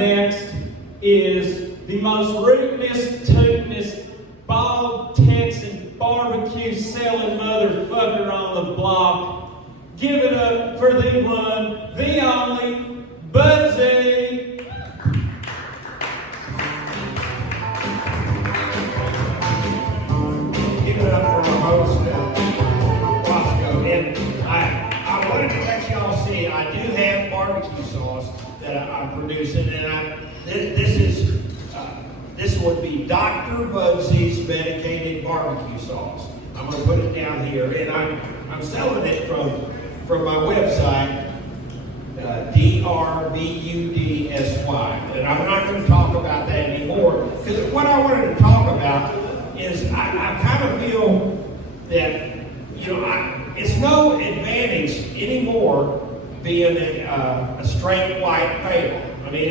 next is the most rootinest, tootinest, bald Texan barbecue selling motherfucker on the block. Give it up for the one, the only, Budsy. Give it up for our host, Roscoe. And I wanted to let y'all see, I do have barbecue sauce that I'm producing, and this would be Dr. Budsy's medicated barbecue sauce. I'm going to put it down here, and I'm selling it from my website, DRBUDSY. And I'm not going to talk about that anymore, because what I wanted to talk about is I kind of feel that, it's no advantage anymore being a straight white male. I mean,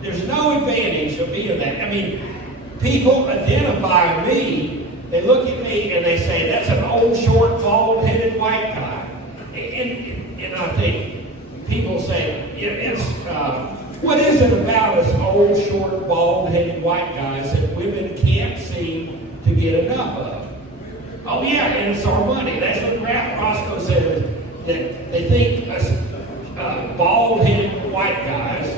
there's no advantage of being that. I mean, people identify me, they look at me and they say, that's an old, short, bald-headed white guy. And I think people say, what is it about us old, short, bald-headed white guys that women can't seem to get enough of? Oh yeah, and it's our money. That's what Roscoe says, that they think us bald-headed white guys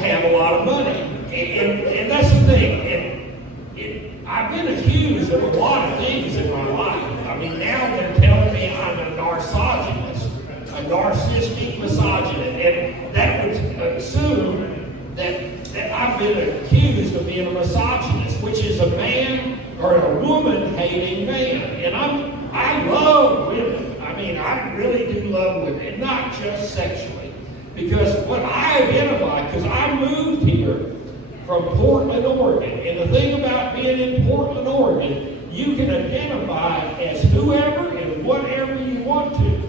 have a lot of money. And that's the thing. And I've been accused of a lot of things in my life. I mean, now they're telling me I'm a narcissistic misogynist. And that would assume that I've been accused of being a misogynist, which is a man or a woman hating man. And I love women. I mean, I really do love women, and not just sexually. Because what I identify, because I moved here from Portland, Oregon, and the thing about being in Portland, Oregon, you can identify as whoever and whatever you want to.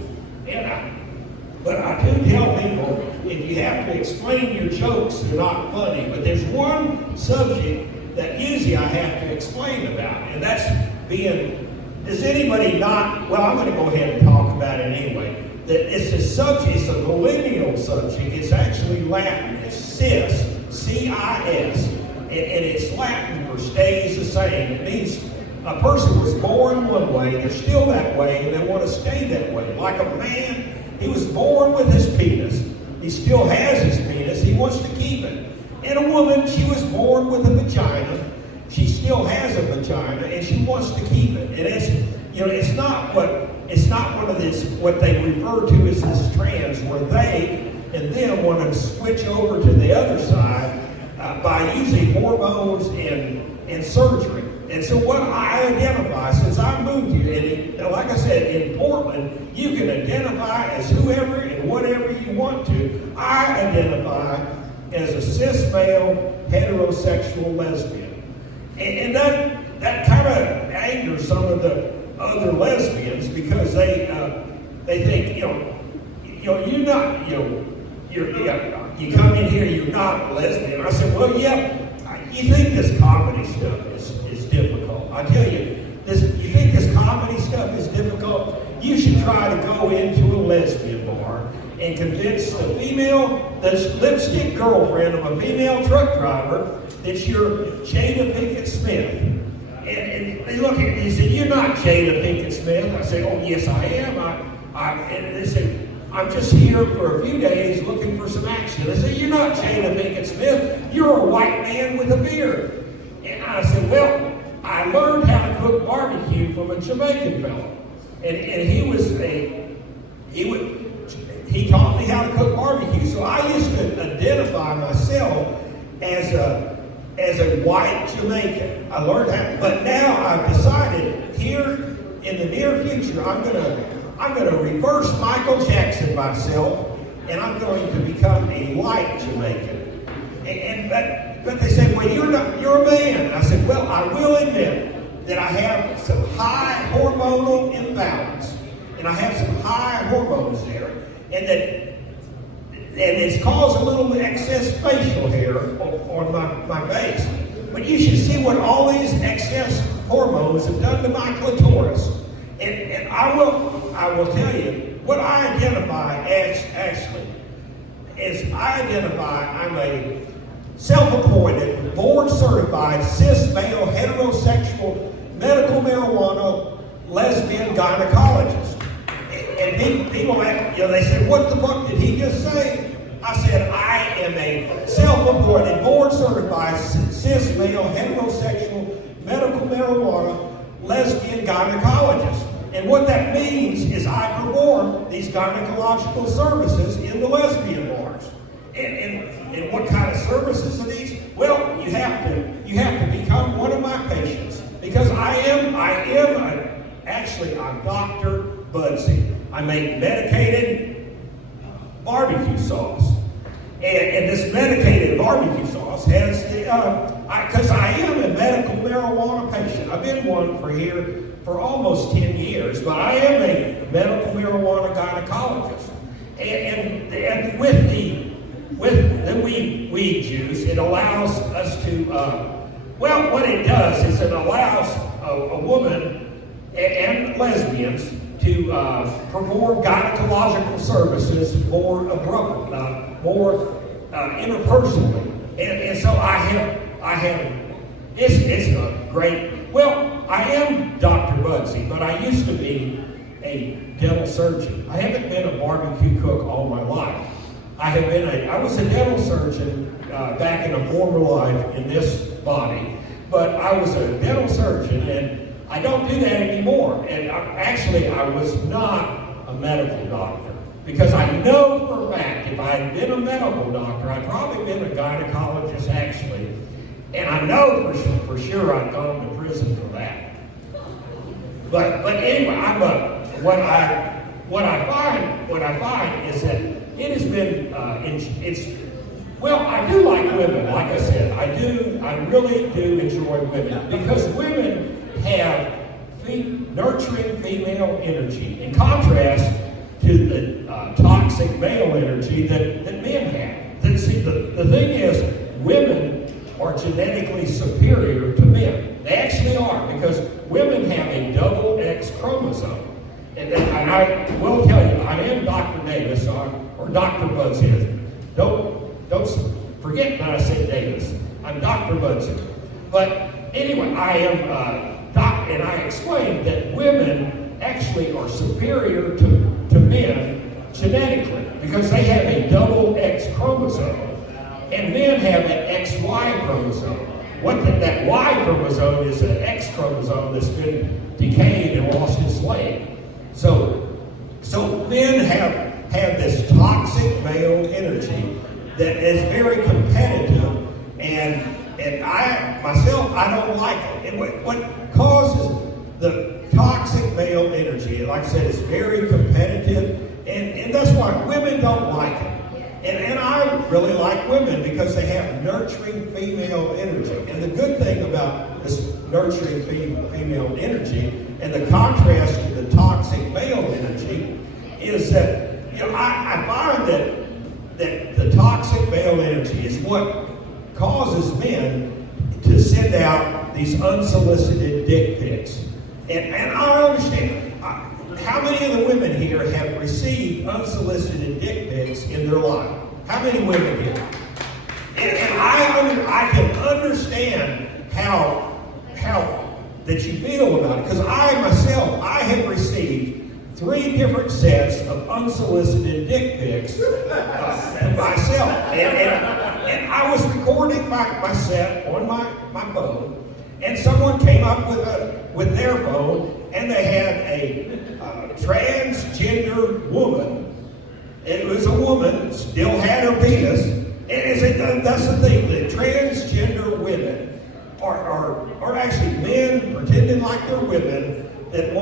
But I do tell people, if you have to explain your jokes, they're not funny. But there's one subject that usually I have to explain about, and that's being, does anybody not, well, I'm going to go ahead and talk about it anyway. That it's a subject, it's a millennial subject. It's actually Latin. It's cis, C-I-S. And it's Latin for stays the same. It means a person was born one way, they're still that way, and they want to stay that way. Like a man, he was born with his penis. He still has his penis. He wants to keep it. And a woman, she was born with a vagina. She still has a vagina, and she wants to keep it. And it's not one of this, what they refer to as this trans, where they and them want to switch over to the other side by using hormones and surgery. And so what I identify, since I moved here, and like I said, in Portland, you can identify as whoever and whatever you want to. I identify as a cis male, heterosexual lesbian. And that kind of angers some of the other lesbians, because they think, you're not, you come in here, you're not a lesbian. I said, well, yeah, you think this comedy stuff is difficult. I tell you, you think this comedy stuff is difficult? You should try to go into a lesbian bar and convince the lipstick girlfriend of a female truck driver that you're Jada Pinkett Smith. And they look at me and say, you're not Jada Pinkett Smith. I say, oh, yes, I am. And they say, I'm just here for a few days looking for some action. They say, you're not Jada Pinkett Smith. You're a white man with a beard. And I said, well, I learned how to cook barbecue from a Jamaican fellow. And he taught me how to cook barbecue. So I used to identify myself as a white Jamaican. I learned how, but now I've decided here in the near future, I'm gonna reverse Michael Jackson myself, and I'm going to become a white Jamaican. But they say, well, you're a man. I said, well, I will admit that I have some high hormonal imbalance, and I have some high hormones there, and it's caused a little excess facial hair on my face. But you should see what all these excess hormones have done to my clitoris. And I will tell you what I identify as actually. as I identify, I'm a self-appointed, board-certified, cis male, heterosexual, medical marijuana, lesbian gynecologist. And people, they said, what the fuck did he just say? I said, I am a self-appointed, board-certified, cis male, heterosexual, medical marijuana, lesbian gynecologist. And what that means is I perform these gynecological services in the lesbian bars. And what kind of services are these? Well, you have to become one of my patients, because I'm Dr. Budsy. I make medicated barbecue sauce. And this medicated barbecue sauce has because I am a medical marijuana patient. I've been one for almost 10 years, but I am a medical marijuana gynecologist. And with the weed juice, it allows us to, what it does is it allows a woman and lesbians to perform gynecological services more abruptly, more interpersonally. And so I have, it's a great, I am Dr. Budsy, but I used to be a dental surgeon. I haven't been a barbecue cook all my life. I was a dental surgeon back in a former life in this body, but I was a dental surgeon, and I don't do that anymore. And I was not a medical doctor, because I know for a fact if I had been a medical doctor, I'd probably been a gynecologist actually, and I know for sure I'd gone to prison for that. But anyway, what I find is that it has been I do like women. Like I said, I really do enjoy women, because women have nurturing female energy, in contrast to the toxic male energy that men have. See, the thing is, women are genetically superior to men. They actually are, because women have a double X chromosome. And I will tell you, I am Dr. Davis, or Dr. Budsy. Don't forget that I said Davis. I'm Dr. Budsy. But anyway, I am and I explained that women actually are superior to men genetically, because they have a double X chromosome, and men have an XY chromosome. That Y chromosome is an X chromosome that's been decayed and lost its leg. So men have this toxic male energy that is very competitive, and I don't like it. And what causes the toxic male energy, like I said, it's very competitive, and that's why women don't like it. And I really like women, because they have nurturing female energy. And the good thing about this nurturing female energy, and the contrast to the toxic male energy, is that I find that the toxic male energy is what causes men to send out these unsolicited dick pics. And I understand. How many of the women here have received unsolicited dick pics in their life? How many women here? And I can understand how that you feel about it, because I have received 3 different sets of unsolicited dick pics myself. And I was recording my set on my phone, and someone came up with their phone, and they had a transgender woman. It was a woman, still had her penis. And that's the thing, that transgender women are actually men pretending like they're women that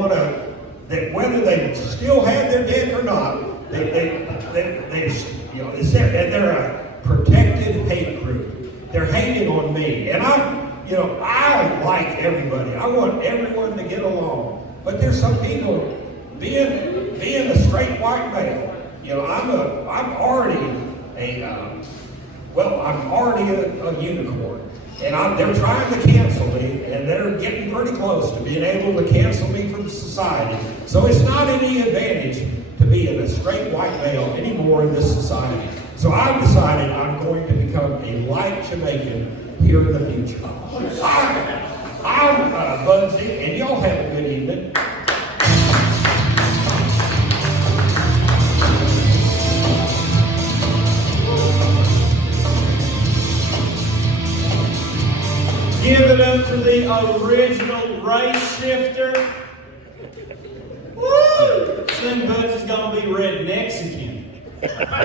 whether they still have their dick or not, they're a protected hate group. They're hating on me, and I like everybody. I want everyone to get along. But there's some people, being a straight white male, I'm already a unicorn. And they're trying to cancel me, and they're getting pretty close to being able to cancel me from society. So it's not any advantage to being a straight white male anymore in this society. So I've decided I'm going to become a light Jamaican here in the future. I'm Budsy, and y'all have a good evening. Give it up for the original race shifter. Woo! Soon Budsy's gonna be red Mexican.